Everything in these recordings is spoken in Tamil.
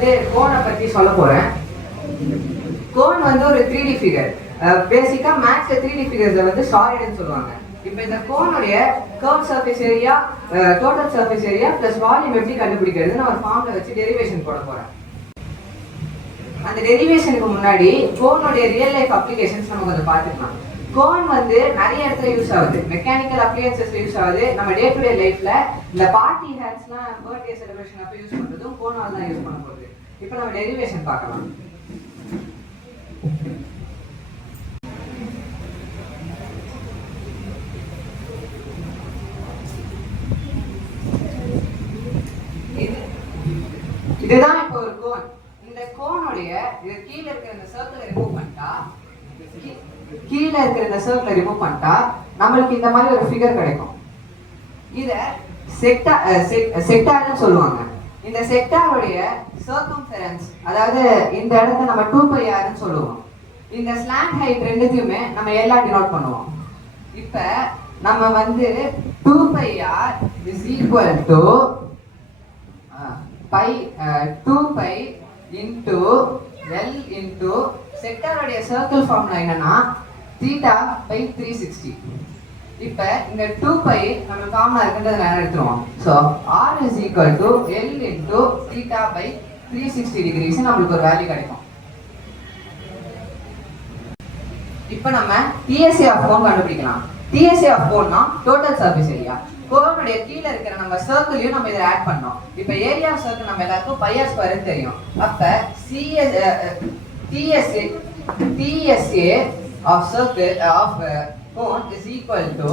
வந்து கோனை பத்தி சொல்ல போறேன். கோன் வந்து ஒரு 3D ஃபிகர். பேசிக்கா மேக்ஸ்ல 3D ஃபிகர்ஸை வந்து சாலிட்னு சொல்லுவாங்க. இப்போ இந்த கோனுடைய curve surface area, total surface area plus volume எப்படி கண்டுபிடிக்கிறது நான் ஒரு ஃபார்ம்ல வச்சு டெரிவேஷன் போட போறேன். அந்த டெரிவேஷனுக்கு முன்னாடி கோனுடைய ரியல் லைஃப் அப்ளிகேஷன்ஸ் நம்ம கொஞ்சம் பார்த்துக்கலாம். கோன் வந்து நிறைய இடத்துல யூஸ் ஆகுது, மெக்கானிக்கல் அப்ளையன்சஸ்ல யூஸ் ஆகுது. நம்ம டே டு டே லைஃப்ல இந்த பார்ட்டி ஹேட்ஸ்லாம் பர்த்டே செலிப்ரேஷன் அப்போ யூஸ் பண்றதும் கோனால தான் யூஸ் பண்ண போகுது. இப்போ நம்ம டெரிவேஷன் பார்க்கலாம். இதுதான் இப்போ ஒரு கோன். இந்த கோனுடைய இது கீழே இருக்கிற இந்த சர்க்கிளை ரிமூவ் பண்ணிட்டா நம்மளுக்கு இந்த மாதிரி ஒரு ஃபிகர் கிடைக்கும். இத செக்டார்னு சொல்லுவாங்க. இந்த செக்டாருடைய சர்க்கம்ஃபரன்ஸ், அதாவது இந்த இடத்தை நம்ம 2πrன்னு சொல்லுவோம். இந்த ஸ்லாண்ட் ஹைட் ரெண்டுத்தையுமே நம்ம எல்லாம் டினோட் பண்ணுவோம். இப்ப நம்ம வந்து 2πr is equal to 2π into L into செக்டாரோடைய சர்க்கிள் ஃபார்முலா என்னன்னா θ/360. இப்போ இந்த 2π நம்ம காமனா இருக்குன்றத நான் எடுத்துருவோம். So R is equal to L into θ/360 degrees நம்மளுக்கு ஒரு வேல்யூ கிடைக்கும். இப்போ நம்ம TSA of cone கண்டுபிடிக்கலாம். TSA of cone னா டோட்டல் சர்ஃபேஸ் ஏரியா. கோனுடைய கீழே இருக்கிற நம்ம சர்க்கிளையும் நம்ம இதில் ஆட் பண்ணோம். இப்போ ஏரியா ஆஃப் சர்க்கிள் நம்ம எல்லாருக்கும் πr² தெரியும். அப்போ TSA of circle of cone is equal to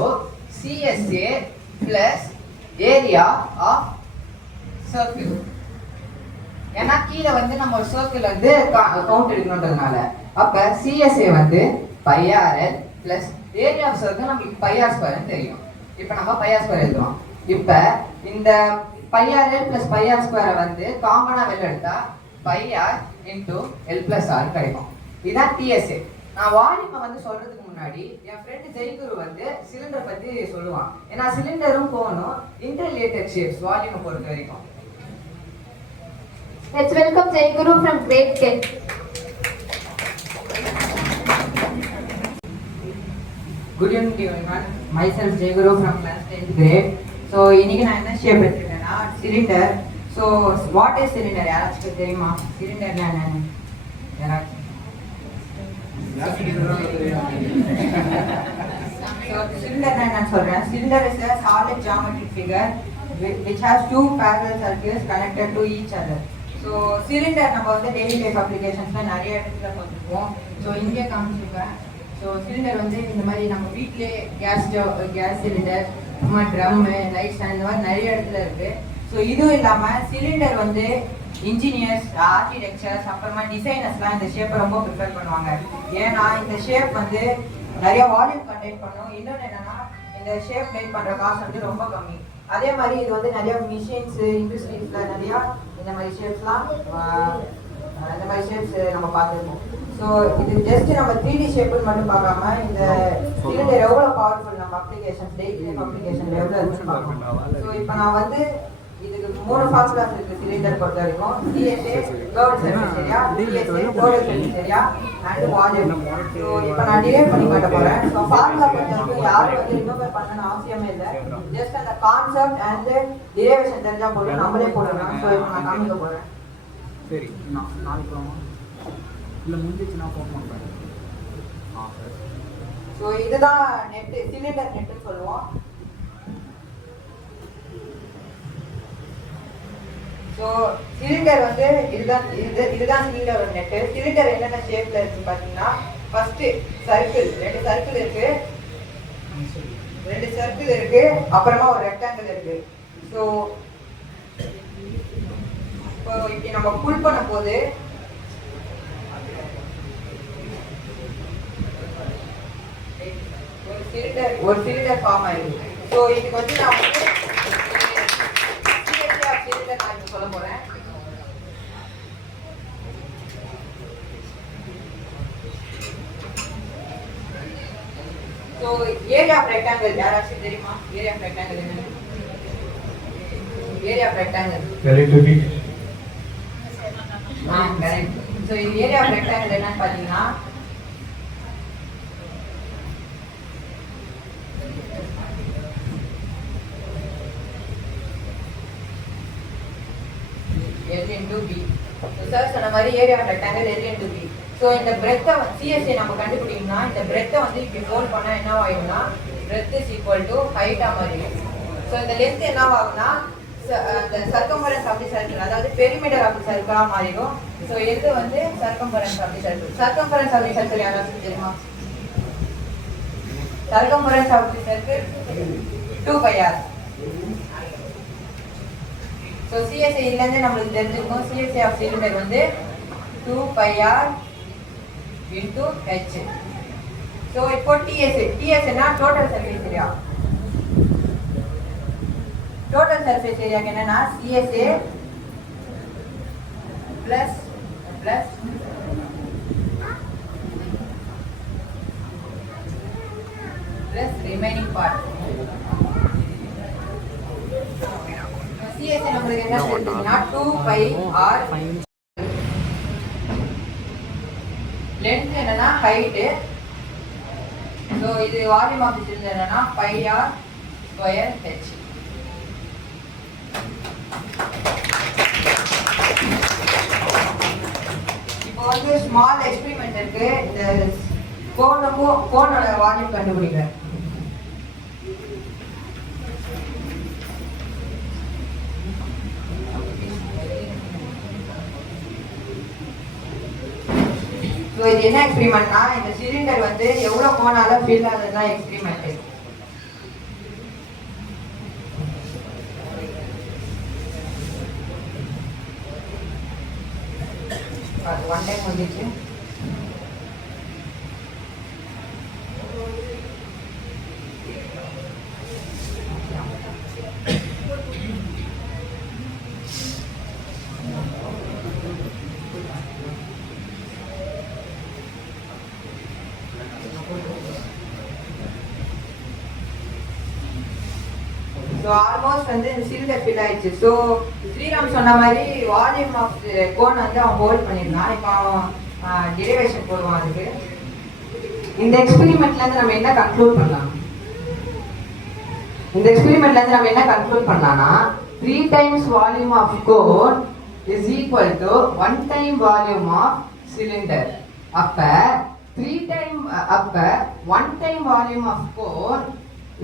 CSA plus area of circle. ஏன்னா கீழே வந்து நம்ம ஒரு சர்க்கிள் வந்து கவுண்ட் எடுக்கணுன்றதுனால அப்ப CSA வந்து πrl plus area of circle நமக்கு πr² தெரியும். இப்போ நம்ம πr² எழுதுறோம். இப்போ இந்த πrl plus πr² வந்து காமனா வெளில எடுத்தா πr into L plus R கிடைக்கும். இதுதான் TSA. நான் வால்யூமை வந்து சொல்றதுக்கு முன்னாடி என் ஃப்ரெண்ட் ஜெய்குரு வந்து சிலிண்டர் பத்தி சொல்லுவான். ஏன்னா சிலிண்டரும் கோனும் இன்டர்ரிலேட்டட் ஷேப்ஸ் வால்யூமை பொறுத்த வரைக்கும். Let's welcome Jayguru from grade 10. Good evening everyone. Myself Jayguru from class 10th grade. So இன்னைக்கு நான் என்ன ஷேப் எடுத்துருக்கேன்னா cylinder. So what is cylinder யாராச்சும் தெரியுமா? சிலிண்டர்னா என்னன்னு யாராச்சும்? சிலிண்டர்னா என்னன்னு சொல்றேன். Cylinder is a solid geometric figure which has two parallel circles connected to each other. So cylinder நம்ம வந்து டெய்லி லைஃப் அப்ளிகேஷன்ஸ்ல நிறைய இடத்துல பார்த்துருப்போம். ஸோ இங்கே காமிச்சிருக்கேன். ஸோ சிலிண்டர் வந்து இந்த மாதிரி நம்ம வீட்டிலே gas cylinder, drum, light stand இந்த மாதிரி நிறைய இடத்துல இருக்கு. ஸோ இதுவும் இல்லாமல் சிலிண்டர் வந்து இன்ஜினியர்ஸ், ஆர்கிடெக்சர்ஸ், அப்புறமா டிசைனர்ஸ்லாம் இந்த ஷேப்பை ரொம்ப ப்ரிஃபர் பண்ணுவாங்க. ஏன்னா இந்த ஷேப் வந்து நிறைய வால்யூம் கண்டெயின் பண்ணும். இன்னொன்று என்னன்னா இந்த ஷேப் மேக் பண்ணுற காஸ்ட் வந்து ரொம்ப கம்மி. அதே மாதிரி இது வந்து நிறைய மிஷின்ஸ், இண்டஸ்ட்ரீஸில் நிறையா இந்த மாதிரி ஷேப்ஸ்லாம் இந்த மாதிரி ஷேப்ஸ் நம்ம பார்த்துருக்கோம். ஸோ இது ஜஸ்ட் நம்ம 3D ஷேப்புன்னு மட்டும் பார்க்காம இந்த சிலிண்டர் எவ்வளோ பவர்ஃபுல் நம்ம அப்ளிகேஷன்ஸ், டெய்லி லைஃப் அப்ளிகேஷன்ல எவ்வளோ இருக்குன்னு பார்க்கணும். ஸோ இப்போ நான் வந்து இதுக்கு 3 ஃபார்முலாஸ் இருக்கு சிலிண்டர் பொறுத்த வரைக்கும். CSA curved surface area, TSA total surface area and volume. So இப்போ நான் டிரைவ் பண்ணி காட்ட போகிறேன். ஸோ ஃபார்முலா பொறுத்த வரைக்கும் யாரும் வந்து ரிமெம்பர் பண்ணணும்னு அவசியமே இல்லை. ஜஸ்ட் அந்த கான்செப்ட் அண்ட் டிரைவேஷன் தெரிஞ்சால் போதும், நம்மளே போடலாம். ஸோ இப்போ நான் காமிக்க போகிறேன். சரி, நாளைக்கு இல்லை முடிஞ்சிச்சுன்னா ஃபோன் பண்ணுறேன். ஸோ இதுதான் நெட்டு, சிலிண்டர் நெட்டுன்னு சொல்லுவோம். ஸோ சிலிண்டர் வந்து இதுதான் சிலிண்டர் நெட்டு. சிலிண்டர் என்னென்ன ஷேப்ல இருக்குன்னு பார்த்தீங்கன்னா ஃபர்ஸ்ட் சர்க்கிள், 2 சர்க்கிள் இருக்கு, அப்புறமா ஒரு ரெக்டாங்கிள் இருக்கு. ஸோ இப்போ இப்படி நம்ம புல் பண்ண போது ஒரு சிலிண்டர் ஃபார்ம் ஆயிருக்கு. ஸோ இதுக்கு வந்து நான் வந்து சிலிண்டர் நான் சொல்ல போறேன். ஸோ ஏரியா ஆஃப் ரெக்டாங்கிள் யாராச்சும் தெரியுமா? ஏரியா ஆஃப் ரெக்டாங்கிள் என்ன? Area of rectangle correct. So இது ஏரியா ஆஃப் ரெக்டாங்கிள் என்னன்னு பார்த்தீங்கன்னா L into B. சார் சொன்ன மாதிரி area of rectangle L into B. So இந்த பிரெத்தை சிஎஸ்ஏ நம்ம கண்டுபிடிக்கணும்னா இந்த பிரெத்தை வந்து இப்படி ஃபோல்ட் பண்ணால் என்ன ஆகும்னா பிரெத் இஸ் ஈக்குவல் டு ஹைட்டாக மாறிடும். ஸோ இந்த லென்த் என்ன ஆகும்னா அந்த சர்க்கம்பரன்ஸ் ஆஃப் தி சர்க்கிள், அதாவது பெரிமீட்டர் ஆஃப் தி சர்க்கிளாக மாறிடும். ஸோ எது வந்து circumference of the circle. Circumference of the circle யாராவது தெரியுமா? Circumference of the circle 2πr. So சிஎஸ்ஐலேருந்து நம்மளுக்கு தெரிஞ்சுக்கணும் சிஎஸ்ஐ ஆஃப் சிலிண்டர் வந்து 2πr into h. ஸோ இப்போ டிஎஸ்ஏனா total surface area. Total surface ஏரியாக்கு என்னன்னா CSA plus plus plus remaining part. CSA நம்மளுக்கு என்ன தெரியுதுன்னா 2πr. லென்த் என்னன்னா ஹைட். ஸோ இது வால்யூம் ஆஃப் தி சிலிண்டர் என்னன்னா πr ஸ்கொயர் h. இப்போ வந்து ஸ்மால் எக்ஸ்பெரிமெண்ட் இருக்கு. இந்த கோனோட வால்யூம் கண்டுபிடிக்கிறேன். ஸோ இது என்ன எக்ஸ்பெரிமெண்ட்னா இந்த சிலிண்டர் வந்து எவ்வளோ கோணால ஃபில் ஆகுதுதான் எக்ஸ்பெரிமெண்ட். அது ஒன் டைம் வந்துச்சு. ஸோ ஆல்மோஸ்ட் வந்து இந்த சிலிண்டர் ஃபில் ஆயிடுச்சு. ஸோ ஸ்ரீராம் சொன்ன மாதிரி வால்யூம் ஆஃப் கோன் வந்து அவன் ஹோல்ட் பண்ணியிருந்தான். இப்போ அவன் டெரிவேஷன் போடுவான் அதுக்கு. இந்த எக்ஸ்பெரிமெண்ட்லேருந்து நம்ம என்ன கன்க்ளூட் பண்ணலாம்? இந்த எக்ஸ்பெரிமெண்ட்லேருந்து நம்ம என்ன கன்க்ளூட் பண்ணலாம்னா 3 times volume of cone is equal to 1 time volume of cylinder. அப்ப 1 time volume of cone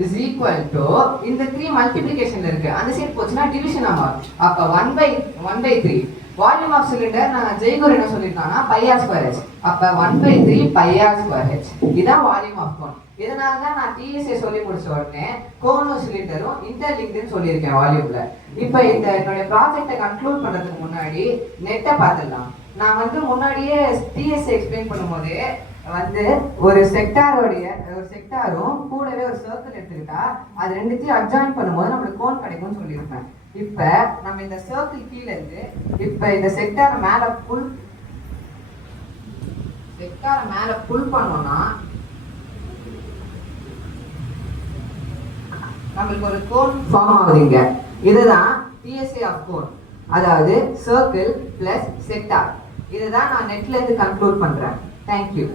is equal to இந்த 3 மல்டிப்ளிகேஷன்ல இருக்கு. அந்த சைடு போச்சுன்னா டிவிஷன் ஆகும். அப்ப 1/3 வால்யூம் ஆஃப் சிலிண்டர் நான் ஜெய்கூர் என்ன சொல்லிருக்கானா πr²h. அப்ப 1/3 πr²h இதான் வால்யூம் ஆஃப் கோன். இதனால தான் நான் டிஎஸ்ஏ சொல்லி முடிச்ச உடனே கோனும் சிலிண்டரும் இன்டர்லிங்க்டுன்னு சொல்லியிருக்கேன் வால்யூம்ல. இப்போ இந்த என்னோட ப்ராஜெக்டை கன்க்ளூட் பண்றதுக்கு முன்னாடி நெட்டை பார்த்துடலாம். நான் வந்து முன்னாடியே டிஎஸ்ஏ எக்ஸ்பிளைன் பண்ணும்போது வந்து ஒரு செக்டாரும் கூடவே ஒரு சர்க்கிள் எடுத்துக்கிட்டா அது ரெண்டுத்தையும் அட்ஜாயின் பண்ணும்போது நம்மளுக்கு கோன் கிடைக்கும்னு சொல்லியிருப்பேன். இப்ப நம்ம இந்த சர்க்கிள் கீழே இருந்து இப்ப இந்த செக்டாரை மேல புல் பண்ணோம்னா நம்மளுக்கு ஒரு கோன் ஃபார்ம் ஆகுதுங்க. இதுதான் டிஎஸ்ஏ ஆஃப் கோன், அதாவது சர்க்கிள் பிளஸ் செக்டார். இதுதான் நான் நெட்ல இருந்து கன்க்ளூட் பண்றேன். தேங்க்யூ.